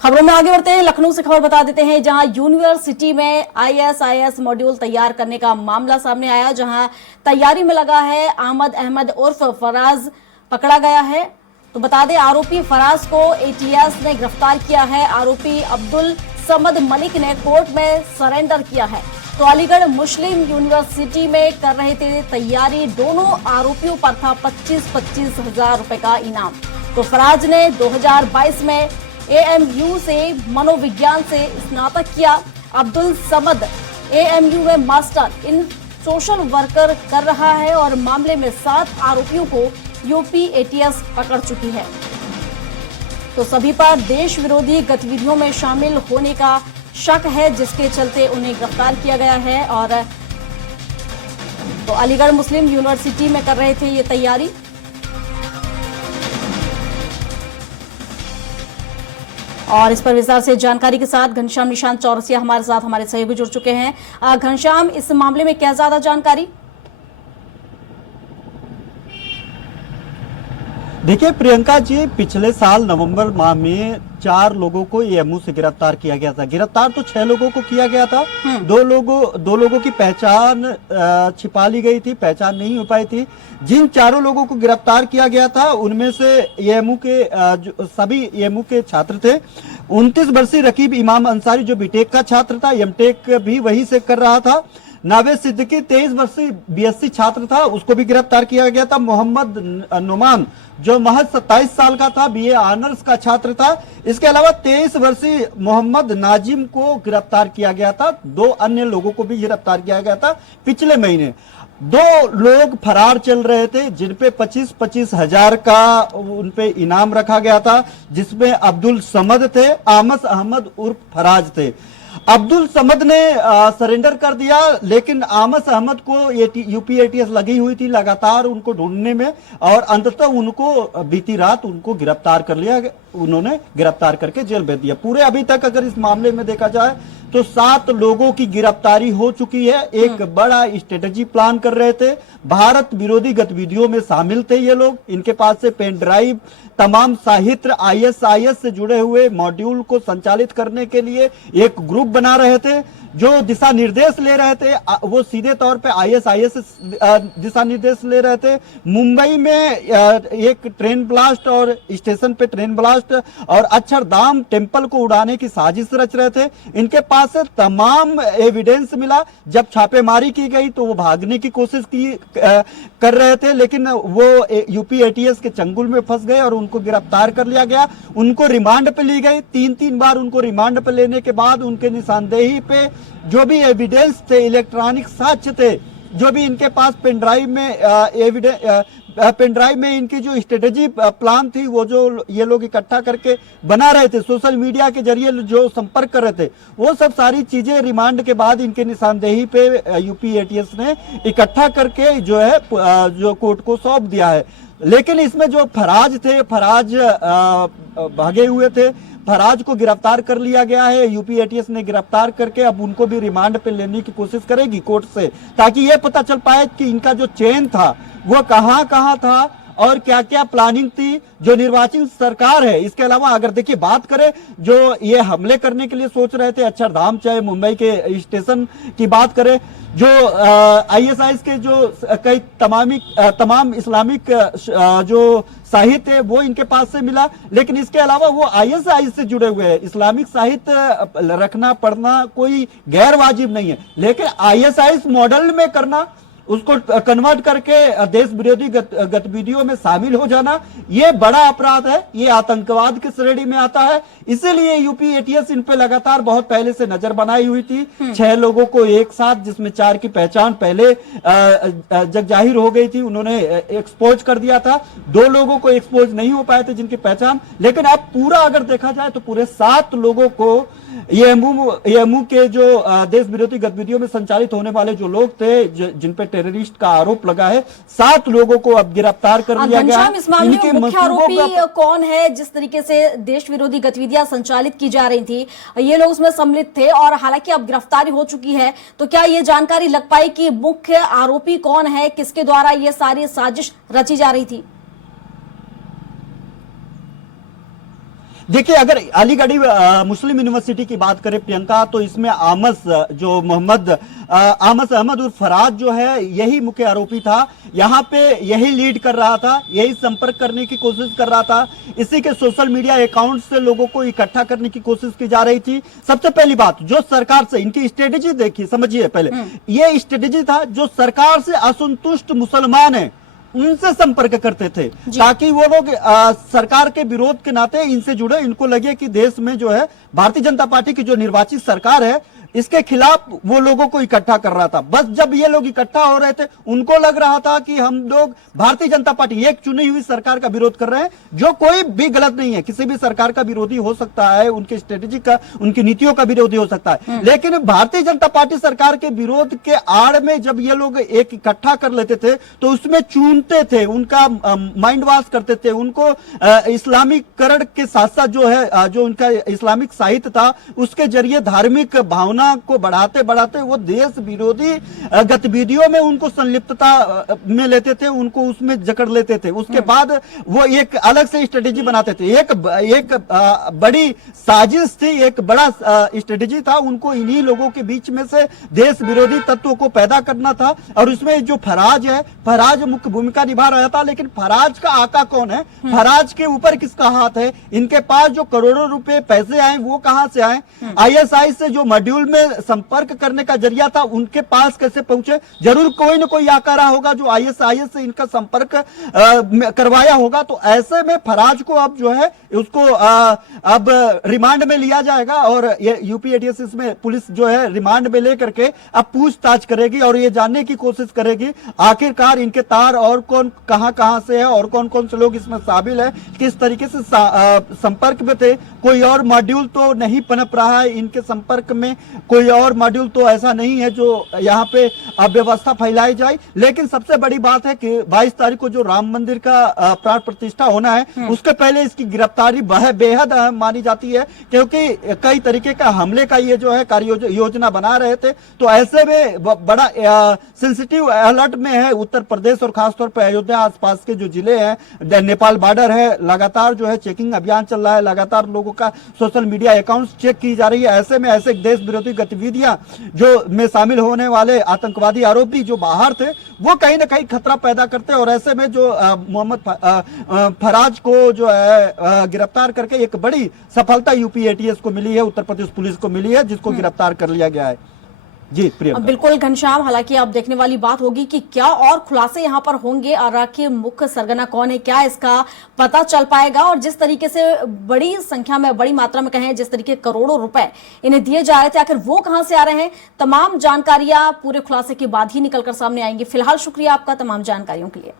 खबरों में आगे बढ़ते हैं। लखनऊ से खबर बता देते हैं, जहां यूनिवर्सिटी में आईएसआईएस मॉड्यूल तैयार करने का मामला सामने आया, जहां तैयारी में लगा है अहमद अहमद उर्फ फराज पकड़ा गया है। तो बता दें, आरोपी फराज को एटीएस ने गिरफ्तार किया है। आरोपी अब्दुल समद मलिक ने कोर्ट में सरेंडर किया है। तो अलीगढ़ मुस्लिम यूनिवर्सिटी में कर रहे थे तैयारी। दोनों आरोपियों पर था 25-25 हजार रुपए का इनाम। तो फराज ने 2022 में एएमयू से मनोविज्ञान से स्नातक किया। अब्दुल समद एएमयू में मास्टर इन सोशल वर्कर कर रहा है और मामले में 7 आरोपियों को यूपी एटीएस पकड़ चुकी है। तो सभी पर देश विरोधी गतिविधियों में शामिल होने का शक है, जिसके चलते उन्हें गिरफ्तार किया गया है। और तो अलीगढ़ मुस्लिम यूनिवर्सिटी में कर रहे थे ये तैयारी। और इस पर विस्तार से जानकारी के साथ घनश्याम निशांत चौरसिया हमारे साथ हमारे सहयोगी जुड़ चुके हैं। घनश्याम, इस मामले में क्या ज्यादा जानकारी? देखिए प्रियंका जी, पिछले साल नवंबर माह में 4 लोगों को एएमयू से गिरफ्तार किया गया था। गिरफ्तार तो 6 लोगों को किया गया था। दो लोगों की पहचान छिपा ली गई थी, पहचान नहीं हो पाई थी। जिन 4 लोगों को गिरफ्तार किया गया था उनमें से एएमयू के सभी एएमयू के छात्र थे। 29 वर्षीय रकीब इमाम अंसारी जो बीटेक का छात्र था, एमटेक भी वही से कर रहा था। नावेद सिद्दीकी 23 वर्षीय बीएससी छात्र था, उसको भी गिरफ्तार किया गया था। मोहम्मद नुमान जो महज 27 साल का था, बीए ऑनर्स का छात्र था। इसके अलावा 23 वर्षीय मोहम्मद नाजिम को गिरफ्तार किया गया था। 2 अन्य लोगों को भी गिरफ्तार किया गया था पिछले महीने। 2 लोग फरार चल रहे थे, जिनपे 25-25 हजार का उनपे इनाम रखा गया था, जिसमें अब्दुल समद थे, आमस अहमद उर्फ फराज थे। अब्दुल समद ने सरेंडर कर दिया, लेकिन आमस अहमद को यूपी एटीएस लगी हुई थी लगातार उनको ढूंढने में, और अंततः उनको बीती रात उनको गिरफ्तार कर लिया। उन्होंने गिरफ्तार करके जेल भेज दिया। पूरे अभी तक अगर इस मामले में देखा जाए तो 7 लोगों की गिरफ्तारी हो चुकी है। एक बड़ा स्ट्रेटेजी प्लान कर रहे थे, भारत विरोधी गतिविधियों में शामिल थे ये लोग। इनके पास से पेन ड्राइव, तमाम साहित्य, आईएसआईएस से जुड़े हुए मॉड्यूल को संचालित करने के लिए एक ग्रुप बना रहे थे। जो दिशा निर्देश ले रहे थे वो सीधे तौर पे आईएसआईएस दिशा निर्देश ले रहे थे। मुंबई में एक ट्रेन ब्लास्ट और स्टेशन पे ट्रेन ब्लास्ट और अक्षरधाम टेम्पल को उड़ाने की साजिश रच रहे थे। इनके पास से तमाम एविडेंस मिला। जब छापेमारी की गई तो वो भागने की कोशिश कर रहे थे, लेकिन वो यूपी एटीएस के चंगुल में फंस गए और उनको गिरफ्तार कर लिया गया। उनको रिमांड पे ली गई। 3 बार उनको रिमांड पे लेने के बाद उनके निशानदेही पे जो भी एविडेंस थे, इलेक्ट्रॉनिक साक्ष्य थे, जो भी इनके पास पेनड्राइव में इनकी जो स्ट्रेटेजी प्लान थी, वो जो ये लोग इकट्ठा करके बना रहे थे, सोशल मीडिया के जरिए जो संपर्क कर रहे थे, वो सब सारी चीजें रिमांड के बाद इनके निशानदेही पे यूपी एटीएस ने इकट्ठा करके जो है जो कोर्ट को सौंप दिया है। लेकिन इसमें जो फराज थे, फराज भागे हुए थे। फराज को गिरफ्तार कर लिया गया है। यूपी एटीएस ने गिरफ्तार करके अब उनको भी रिमांड पे लेने की कोशिश करेगी कोर्ट से, ताकि ये पता चल पाए कि इनका जो चेन था वो कहां कहां था और क्या क्या प्लानिंग थी। जो निर्वाचित सरकार है, इसके अलावा अगर देखिए बात करें, जो ये हमले करने के लिए सोच रहे थे अक्षरधाम, चाहे मुंबई के स्टेशन की बात करें, जो आईएसआईएस के जो कई तमाम इस्लामिक जो साहित्य है वो इनके पास से मिला। लेकिन इसके अलावा वो आईएसआईएस से जुड़े हुए हैं। इस्लामिक साहित्य रखना पढ़ना कोई गैर वाजिब नहीं है, लेकिन आईएसआईएस मॉडल में करना, उसको कन्वर्ट करके देश विरोधी गतिविधियों में शामिल हो जाना, ये बड़ा अपराध है। ये आतंकवाद की श्रेणी में आता है। इसीलिए यूपी एटीएस इन पे लगातार बहुत पहले से नजर बनाई हुई थी। 6 लोगों को एक साथ, जिसमें 4 की पहचान पहले जग जाहिर हो गई थी, उन्होंने एक्सपोज कर दिया था। 2 लोगों को एक्सपोज नहीं हो पाए थे जिनकी पहचान, लेकिन अब पूरा अगर देखा जाए तो पूरे 7 लोगों को एएमयू के जो देश विरोधी गतिविधियों में संचालित होने वाले जो लोग थे, जिन पे टेररिस्ट का आरोप लगा है, 7 लोगों को अब गिरफ्तार कर लिया गया है। इस मामले में मुख्य आरोपी कौन है? जिस तरीके से देश विरोधी गतिविधियां संचालित की जा रही थी, ये लोग उसमें सम्मिलित थे, और हालांकि अब गिरफ्तारी हो चुकी है, तो क्या ये जानकारी लग पाई कि मुख्य आरोपी कौन है, किसके द्वारा ये सारी साजिश रची जा रही थी? देखिए, अगर अलीगढ़ मुस्लिम यूनिवर्सिटी की बात करें प्रियंका, तो इसमें मोहम्मद आमस अहमद उर्फ फराज जो है यही मुख्य आरोपी था। यहाँ पे यही लीड कर रहा था, यही संपर्क करने की कोशिश कर रहा था, इसी के सोशल मीडिया अकाउंट से लोगों को इकट्ठा करने की कोशिश की जा रही थी। सबसे पहली बात, जो सरकार से इनकी स्ट्रेटेजी देखिए, समझिए पहले, ये स्ट्रेटेजी था जो सरकार से असंतुष्ट मुसलमान है उनसे संपर्क करते थे, ताकि वो लोग सरकार के विरोध के नाते इनसे जुड़े। इनको लगे कि देश में जो है भारतीय जनता पार्टी की जो निर्वाचित सरकार है इसके खिलाफ वो लोगों को इकट्ठा कर रहा था। बस जब ये लोग इकट्ठा हो रहे थे, उनको लग रहा था कि हम लोग भारतीय जनता पार्टी एक चुनी हुई सरकार का विरोध कर रहे हैं, जो कोई भी गलत नहीं है, किसी भी सरकार का विरोधी हो सकता है, उनकी स्ट्रेटेजी का, उनकी नीतियों का विरोधी हो सकता है, लेकिन भारतीय जनता पार्टी सरकार के विरोध के आड़ में जब ये लोग एक इकट्ठा कर लेते थे तो उसमें चूनते थे, उनका माइंड वॉश करते थे, उनको इस्लामीकरण के साथ साथ जो है जो उनका इस्लामिक साहित्य था उसके जरिए धार्मिक भावना को बढ़ाते बढ़ाते वो देश विरोधी गतिविधियों में उनको संलिप्तता में लेते थे, उनको उसमें जकड़ लेते थे। उसके बाद वो एक अलग से स्ट्रेटेजी बनाते थे, एक बड़ी साजिश थी, एक बड़ा स्ट्रेटेजी था, उनको इन्हीं लोगों के बीच में से देश विरोधी तत्वों को पैदा करना था। और उसमें जो फराज है, फराज मुख्य भूमिका निभा रहा था, लेकिन फराज का आका कौन है, फराज के ऊपर किसका हाथ है, इनके पास जो करोड़ों रुपए पैसे आए वो कहां से आए, आईएसआई से जो मॉड्यूल में संपर्क करने का जरिया था उनके पास कैसे पहुंचे, जरूर कोई ना कोई आका रहा होगा जो आईएसआई से इनका संपर्क करवाया होगा। तो ऐसे में फराज को अब जो है उसको अब रिमांड में लिया जाएगा और ये यूपी एटीएस में पुलिस जो है रिमांड में लेकर के अब पूछताछ करेगी और ये जानने की कोशिश करेगी आखिरकार इनके तार और कौन कहां से है और कौन कौन से लोग इसमें शामिल है, किस तरीके से संपर्क में थे। कोई और मॉड्यूल तो नहीं पनप रहा है इनके संपर्क में, कोई और मॉड्यूल तो ऐसा नहीं है जो यहाँ पे अव्यवस्था फैलाई जाए। लेकिन सबसे बड़ी बात है कि 22 तारीख को जो राम मंदिर का प्राण प्रतिष्ठा होना है उसके पहले इसकी गिरफ्तारी बेहद अहम मानी जाती है, क्योंकि कई तरीके का हमले का ये जो है कार्य योजना बना रहे थे। तो ऐसे में बड़ा सेंसिटिव अलर्ट में है उत्तर प्रदेश और खासतौर पर अयोध्या आसपास के जो जिले हैं, नेपाल बॉर्डर है, लगातार जो है चेकिंग अभियान चल रहा है, लगातार लोगों का सोशल मीडिया अकाउंट्स चेक की जा रही है। ऐसे में ऐसे देश विरोधी गतिविधियां जो में शामिल होने वाले आतंकवादी आरोपी जो बाहर थे वो कहीं ना कहीं खतरा पैदा करते हैं। और ऐसे में जो मोहम्मद फराज को जो है गिरफ्तार करके एक बड़ी सफलता यूपी एटीएस को मिली है, उत्तर प्रदेश पुलिस को मिली है, जिसको गिरफ्तार कर लिया गया है। जी प्रियंका। बिल्कुल घनश्याम, हालांकि अब देखने वाली बात होगी कि क्या और खुलासे यहां पर होंगे और आखिर मुख्य सरगना कौन है, क्या इसका पता चल पाएगा। और जिस तरीके से बड़ी संख्या में, बड़ी मात्रा में कहें, जिस तरीके करोड़ों रुपए इन्हें दिए जा रहे थे, आखिर वो कहां से आ रहे हैं, तमाम जानकारियां पूरे खुलासे के बाद ही निकलकर सामने आएंगी। फिलहाल शुक्रिया आपका तमाम जानकारियों के लिए।